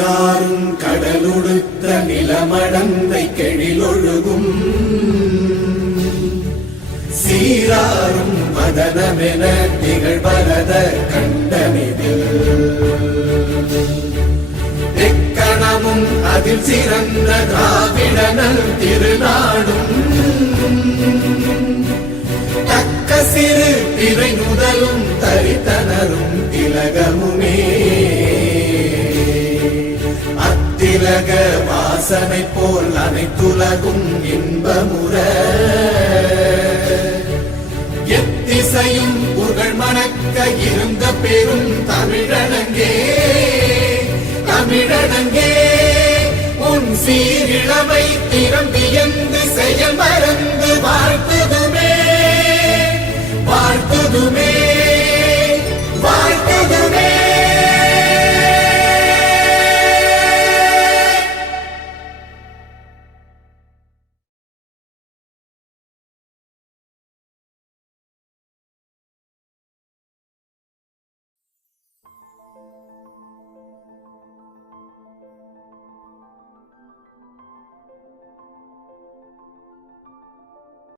நீராறும் கடலுடுத்த நிலமடந்தை கெழிலொழுகும். சீராறும் மதனமென திகழ்வரத கண்டமிதில் எக்கணமும் அதில் சிறந்த திராவிடனல் திருநாடும். தக்க சிறு திரை முதலும் தரித்தனரும் திலகமுமே வாசனை போல் அனைத்துலகும் இன்பமுற. எத்திசையும் புகழ் மணக்க இருந்த பெரும் தமிழனங்கே தமிழனங்கே உன் சீரிழவை திறம்பியந்து செயல்மர